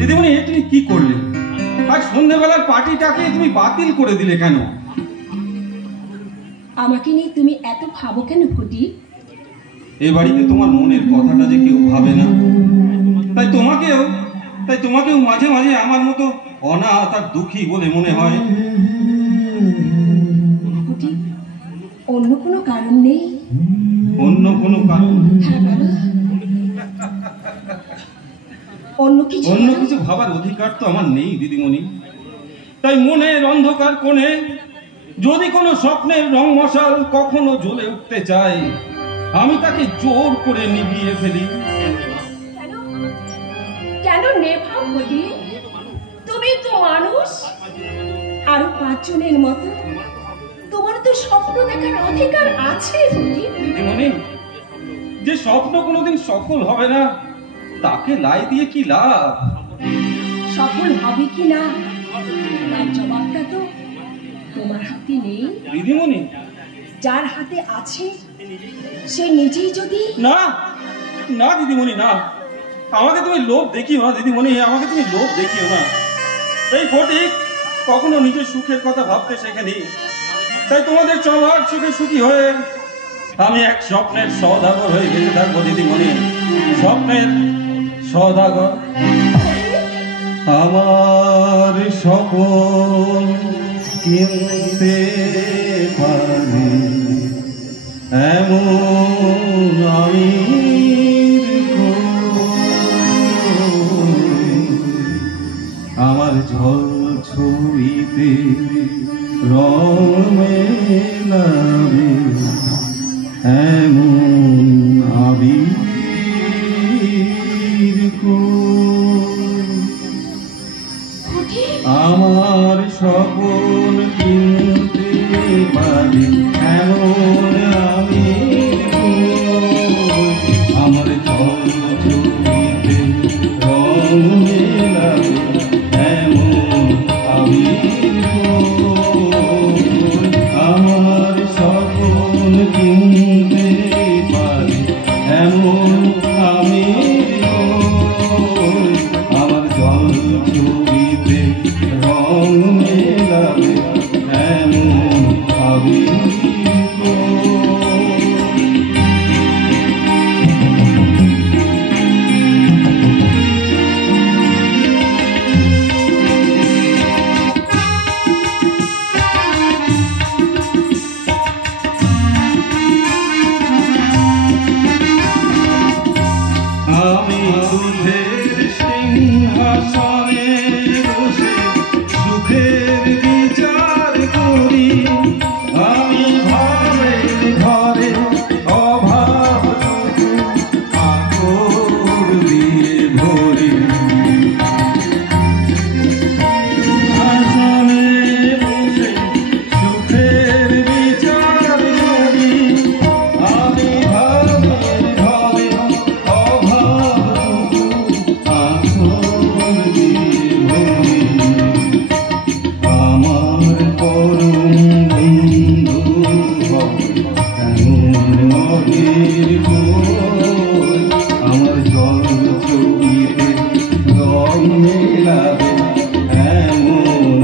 দিদিমণি তুমি কি করলে? আজ সন্ধ্যাবেলার পার্টিটাকে তুমি বাতিল করে দিলে কেন? আমাকে নিয়ে তুমি এত ভাবো কেন ফুটি? এ বাড়িতে তোমার মনের কথাটা যে কেউ ভাবে না, তাই তোমাকেও মাঝে মাঝে আমার মতো অনাথ আর দুঃখী বলে মনে হয়। ফুটি, অন্য কোনো কারণ নেই? অন্য কোনো কারণ? হ্যাঁ বলো। অন্য কিছু ভাবার অধিকার তো আমার নেই দিদিমণি। তাই মনের অন্ধকার কোণে যদি কোনো স্বপ্নের রং মশাল কখনো জ্বলে উঠতে চায়, আমি তাকে জোর করে নিভিয়ে ফেলি। কেন নেভাও ফুটি? তুমি তো মানুষ, আরো 5 জনের মতো তোমার তো স্বপ্ন দেখার অধিকার আছে ফুটি। দিদিমণি, যে স্বপ্ন কোনোদিন সফল হবে না তাকে লাই দিয়ে কি লাভ? সফল হবে কি না তার জবাবটা তো তোমার হাতে নেই দিদিমণি। যার হাতে আছে সে নিজেই যদি না না দিদিমণি, না, আমাকে তুমি লোভ দেখিও না দিদিমণি, আমাকে তুমি লোভ দেখিও না। এই ফটিক কখনো নিজের সুখের কথা ভাবতে শেখেনি, তাই তোমাদের চলার সুখে সুখী হয়ে আমি এক স্বপ্নের সওদাগর হয়ে বেঁচে থাকবো দিদিমণি, স্বপ্নের সওদাগর। আমার সকল কিনতে পারি এমন আমি আমার ঝল ছবিতে রং মেলাবে এমন আবির আমার সকল কিনতে পারি এমন আমি আমার ঝল ছবিতে রং মেলাবে এমন আমি আমার সকল কিনতে পারি এমন আমি আমার জল ছবিতে রং মেলাবে এমন আমি। আমি দুধের সিংহাসনে বসে সুখের বিচার করি, আমি ভাবের ঘরে অভাব আতর দিয়ে ভরি, আসনে বসে সুখের বিচার করি, আমি ভাবের ঘরে আমার পরম বন্ধু আমার জল ছবিতে রং মেলাবে এমন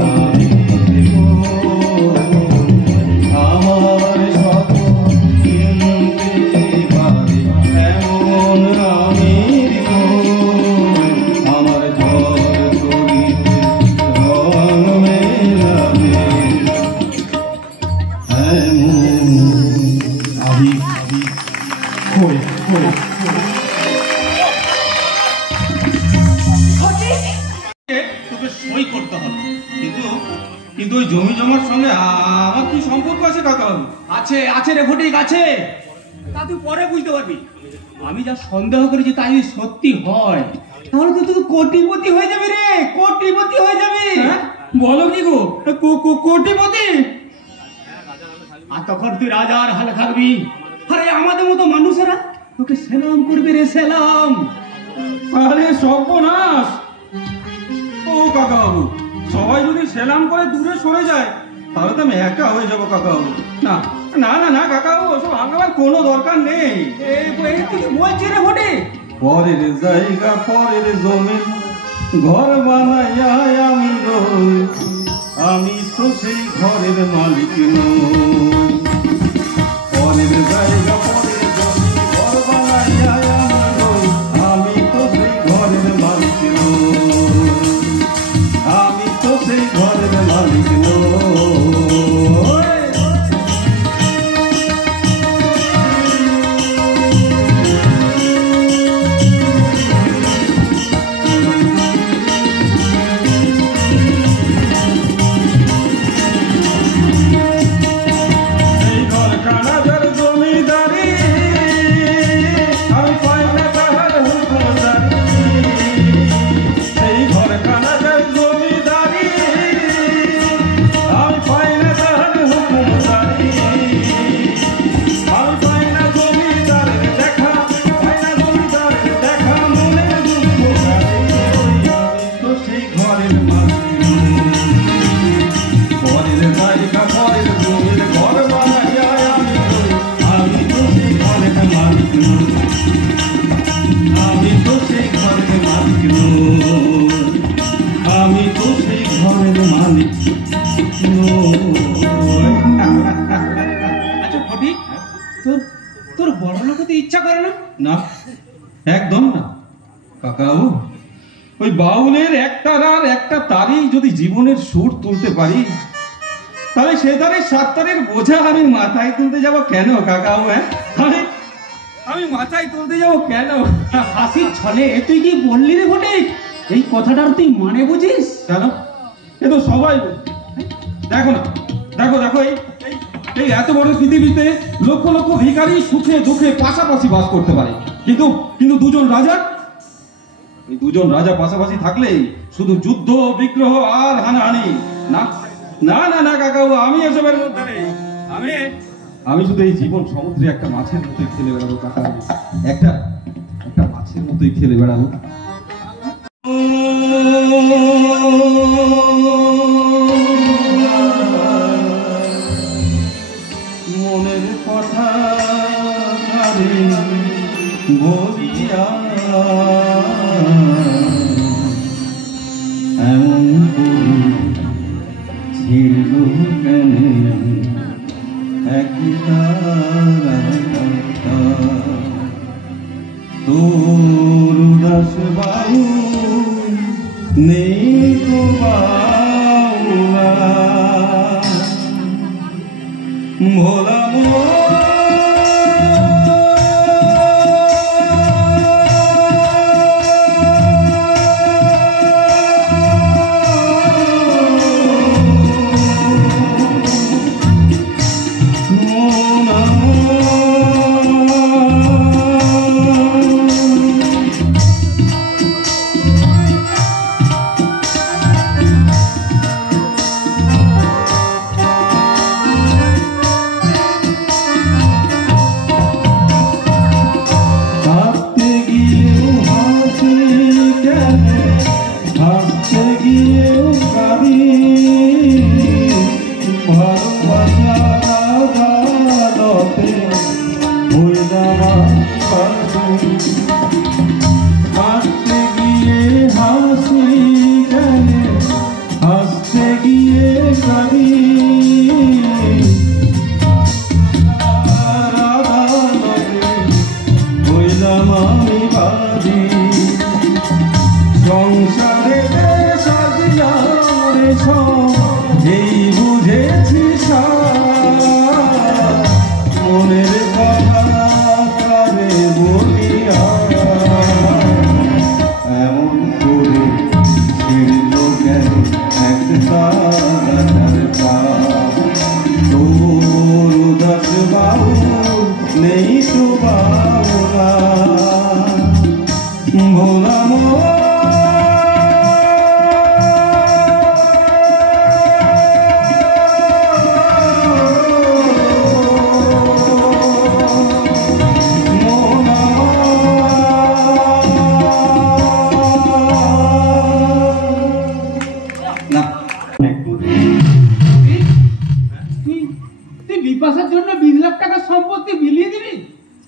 আমার সকল কিনতে পারে এমন আমি আমার জল ছবিতে রং মেলাবে এমন আমি তোকে সই করতে হবে, কিন্তু ওই জমি জমার সঙ্গে আমার কি সম্পর্ক আছে কাকা? আছে রে ফটিক, আছে। তা তুই পরে বুঝতে পারবি। আমি যা সন্দেহ করেছি তাই যদি সত্যি হয় তাহলে তো তুই কোটিপতি হয়ে যাবি রে, কোটিপতি হয়ে যাবি। বলো কি গো, কোটিপতি? আর তখন তুই রাজার হাল খাবি। আরে আমাদের মতো মানুষেরা তোকে সেলাম করবে রে, সেলাম। আরে সর্বনাশ! ও কাকা বাবু, সবাই যদি সেলাম করে দূরে সরে যায় তাহলে তো আমি একা হয়ে যাবো কাকা বাবু। না না না না কাকা বাবু, ওসব ভাঙাবার কোনো দরকার নেই। এই তুই বলছিস রে ফটিক? পরের জায়গা পরের জমি ঘর বানাইয়া আমি রই, আমি তো সেই ঘরের মালিক নই। পরের জায়গা পরের জমি, ঘর বানাইয়া আমি রই, আমি তো সেই ঘরের মালিক নই, আমি তো সেই ঘরের মালিক নই। আচ্ছা ফটিক, তোর বড় লোক হতে ইচ্ছা করে না? না, একদম না কাকাবাবু। ওই বাউলের একটার আর একটা তারই যদি জীবনের সুর তুলতে পারি, তাহলে সে তারের সাত তারের বোঝা আমি মাথায় তুলতে যাব কেন কাকাবাবু? হ্যাঁ, আমি মাথায় তুলতে যাব কেন? হাসির ছলে তুই কি বললি রে ফটিক? এই কথাটার তুই মানে বুঝিস? কেন? এ তো সবাই দেখো না, দেখো দেখো, এই এত বড় পৃথিবীতে লক্ষ লক্ষ ভিখারি সুখে দুঃখে পাশাপাশি বাস করতে পারে, কিন্তু কিন্তু দুজন রাজা, এই দুজন রাজা পাশাপাশি থাকলেই শুধু যুদ্ধ বিগ্রহ আর হানাহানি। না না না না কাকাবু, আমি এসবের মধ্যে নেই। আমি শুধু এই জীবন সমুদ্রে একটা মাছের মতোই খেলে বেড়াবো কাকাবু, একটা মাছের মতোই খেলে বেড়াবো। মনের কথা বলিয়া এমন ছিল কেন একটা তোর উদাস বাবু নেই তো বাউলা ভোলা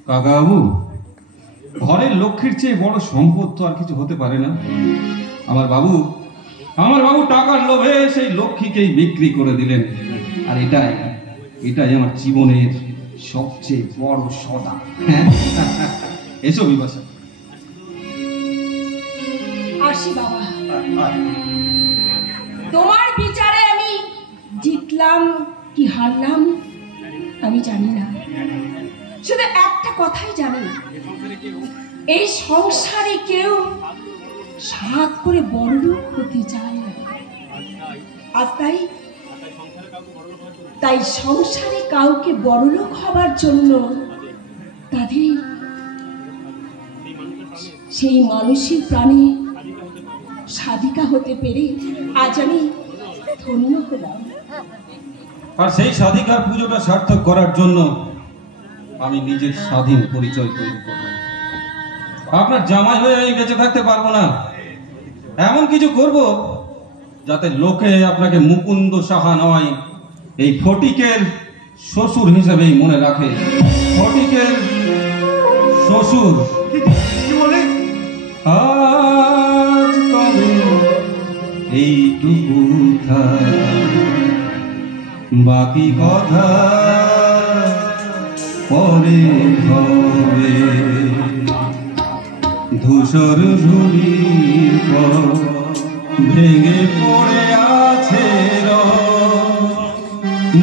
কাকাবাবু, ঘরের লক্ষ্মীর চেয়ে বড় সম্পদ তো আর কিছু হতে পারে না। আমার বাবু টাকার লোভে সেই লক্ষ্মীকেই বিক্রি করে দিলেন। আর এটাই আমার জীবনের সবচেয়ে বড় সদা। এসো বিপাশা। আসি বাবা, তোমার বিচারে আমি জিতলাম কি হারলাম আমি জানি না, শুধু একটা কথাই জানি, এই সংসারে কেউ সাত করে বড়লোক হতে চায় না। আর তাই সংসারে কাউকে বড়লোক হবার জন্য তাদের সেই মানুষের প্রাণে সাধিকা হতে পেরে আজ আমি ধন্য হলাম। আর সেই সাধিকার পুজোটা সার্থক করার জন্য আমি নিজের স্বাধীন পরিচয় তৈরি করব। আপনার জামাই হয়ে আমি বেঁচে থাকতে পারবো না, এমন কিছু করব যাতে লোকে আপনাকে মুকুন্দ সাহা নয়, এই ফটিকের শ্বশুর হিসেবেই মনে রাখে। ফটিকের শ্বশুর। কি বলে? আজ তবে এইটুকু বাকি কথা পরে হবে। ধূসর ঝুলির পর ভেঙে পড়ে আছে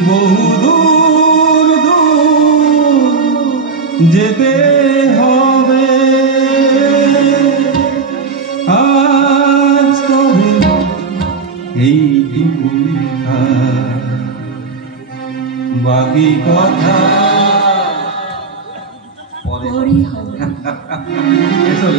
বহু দূর দূর যেতে হবে। আজ তবে এইটুকু বাকি কথা পরে হবে। এসো।